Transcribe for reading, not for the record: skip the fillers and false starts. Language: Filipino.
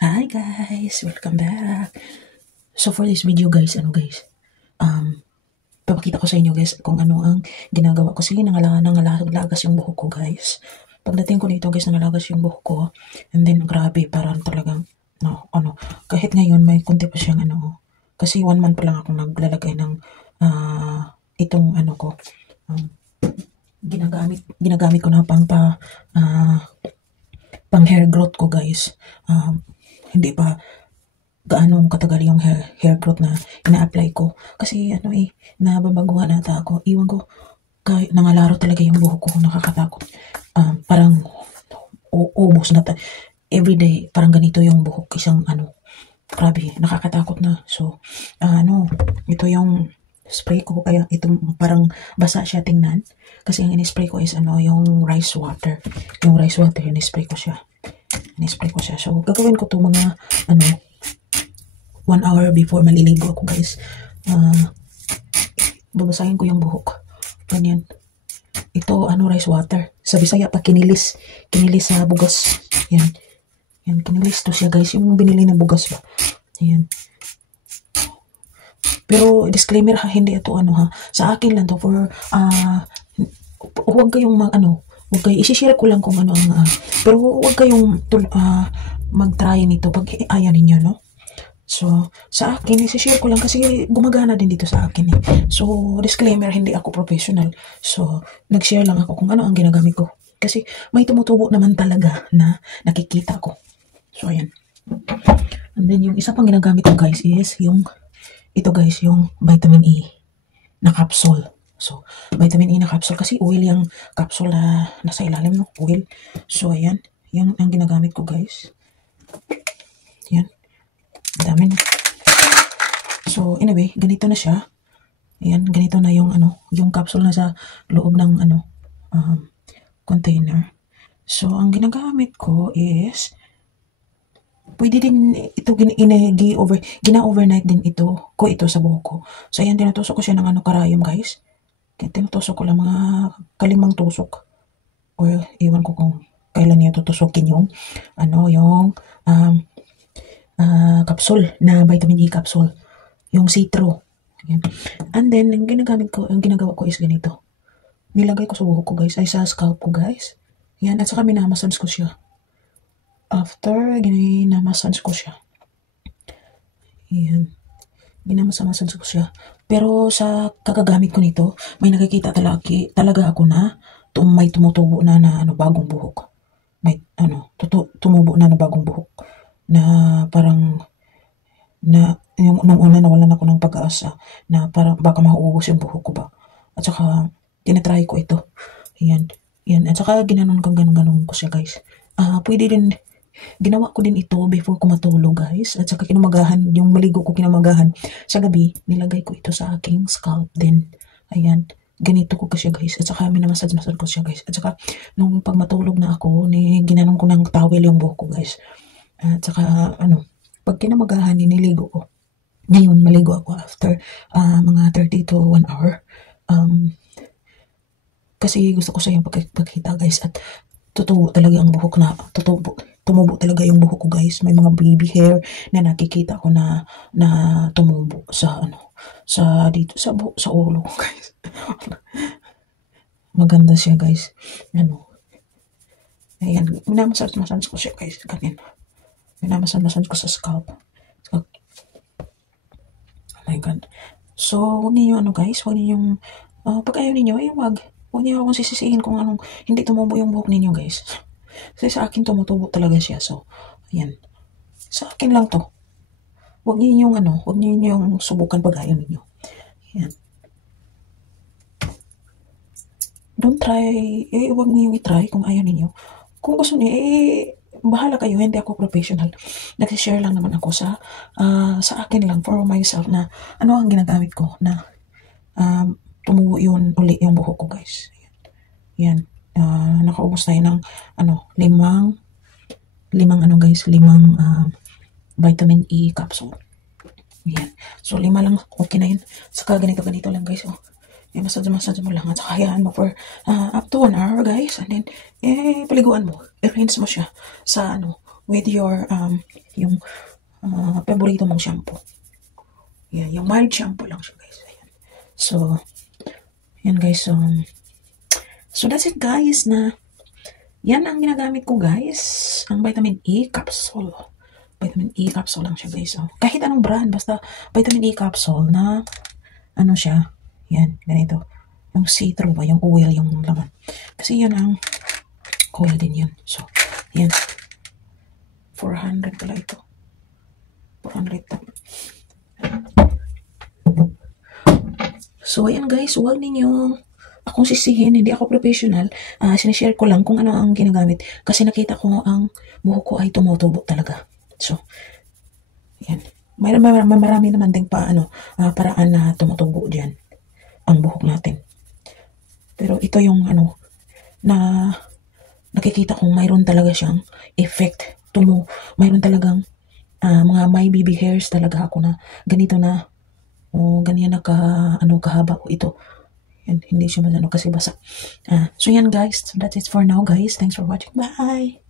Hi guys! Welcome back! So for this video guys, papakita ko sa inyo guys kung ano ang ginagawa ko. Sige, nangalagas yung buhok ko guys. Pagdating ko dito guys, nangalagas yung buhok ko. And then grabe, parang talagang, kahit ngayon may kunti pa siyang kasi 1 month pa lang akong naglalagay ng itong ginagamit ko na pang hair growth ko guys. Hindi pa gaano katagal yung hair growth na ina-apply ko. Kasi nababaguhan ata ako. Iwan ko, kahit nangalaro talaga yung buhok ko, nakakatakot. Parang ubos na everyday, parang ganito yung buhok. Grabe, nakakatakot na. So, ito yung spray ko, kaya itong parang basa siya tingnan. Kasi ang in-spray ko is yung rice water. Yung rice water, in-spray ko siya. So, gagawin ko to mga 1 hour before maliligo ako guys. Babasahin ko yung buhok. Ganyan. Ito, rice water. Sa Bisaya pa, kinilis. Kinilis sa bugas. Yan. Yan, kinilis to siya guys. Yung binili na bugas ba. Yan. Pero, disclaimer ha, hindi ito sa akin lang to for, huwag kayong huwag kayo, isi-share ko lang kung ano ang, pero huwag kayong mag-try nito pag ayaw ninyo, no? So, sa akin, isi-share ko lang kasi gumagana din dito sa akin eh. So, disclaimer, hindi ako professional. So, nag-share lang ako kung ano ang ginagamit ko. Kasi may tumutubo naman talaga na nakikita ko. So, ayan. And then, yung isa pang ginagamit ko guys is ito guys, yung vitamin E na capsule. So, vitamin E na capsule kasi oil yung capsule na nasa ilalim, no? Oil. So, ayan. Yan ang ginagamit ko, guys. Yan. Dami na. So, anyway, ganito na siya. Ayan, ganito na yung, yung capsule na sa loob ng, container. So, ang ginagamit ko is, pwede din ito gina-overnight din ito sa buhok ko. So, ayan, tinutusok ko siya ng karayom, guys. Tinutusok ko lang mga kalimang tusok. O, iwan ko kung kailan niya tutusokin yung, capsule na vitamin E capsule. Yung citro. Ayan. And then, ang ginagawa ko is ganito. Nilagay ko sa buhok ko, guys. Ay, sa scalp ko, guys. Yan. At saka minamassage ko siya. After, ginamassage ko siya. Yan. Ginamassage ko siya. Pero sa kagagamit ko nito, may nakikita talaga ako na may tumutubo na bagong buhok. May tumubo na bagong buhok. Na parang yung nung una nawalan ako ng pag-asa na parang baka mauubos yung buhok ko ba. At saka tinatry ko ito. Yan. Yan. At saka ginanon ko siya guys. Pwede din ginawa ko din ito before ko matulog guys. At saka yung maligo ko kinamagahan sa gabi, nilagay ko ito sa aking scalp din. Ayan, ganito ko siya guys. At saka minamassage ko siya guys. At saka nung pag matulog na ako, ginanong ko ng towel yung buhok ko guys. At saka pag kinamagahan, niligo ko. Ngayon, maligo ako after mga 30 to 1 hour. Kasi gusto ko sa yung pagkita guys. At tumubo talaga yung buhok ko guys. May mga baby hair na nakikita ko na tumubo sa dito sa ulo ko guys. Maganda siya guys. Ayan, minamassage ko siya guys. Ganyan. Minamassage ko sa scalp. Oh my god. So, huwag niyo guys, huwag niyo pag ayaw niyo, huwag niyo akong sisisihin kung hindi tumubo yung buhok ninyo guys. Kasi sa akin tumutubo talaga siya. So, ayan. Sa akin lang to. Huwag niyo yung subukan pag ayaw niyo. Ayan. Don't try, huwag niyo i-try kung ayaw niyo. Kung gusto niyo, bahala kayo, hindi ako professional. Nag-share lang naman ako sa akin lang, for myself, na ang ginagamit ko na tumubo yun uli yung buhok ko guys. Yan. Nakaubos tayo ng limang vitamin E capsule. Yan. So 5 lang, okay na yun. Saka ganito lang guys. Yung massage mo lang at saka hayaan mo for up to 1 hour guys. And then paliguan mo, i-rinse mo siya sa with your yung paborito mong shampoo. Yan, yung mild shampoo lang siya guys. Ayan. So, yan guys. So that's it guys na yan ang ginagamit ko guys. Ang vitamin E capsule. Vitamin E capsule lang siya guys. So, kahit anong brand, basta vitamin E capsule na ano siya. Yan, ganito. Yung see-through ba? Yung oil yung laman. Kasi yan ang oil din yan. So, yan. 400 pala ito. 400 tap. So, ayan guys, huwag ninyong akong sisihin, hindi ako professional. Sinishare ko lang kung ano ang ginagamit. Kasi nakita ko ang buhok ko ay tumutubo talaga. So, ayan. Marami naman din paraan na tumutubo dyan ang buhok natin. Pero ito yung na nakikita kong mayroon talaga siyang effect. Mayroon talagang mga may baby hairs talaga ako na ganito na ganyan na kahaba ko ito. Yan, hindi siya kasi basa. So yan guys, so that's it for now guys. Thanks for watching. Bye!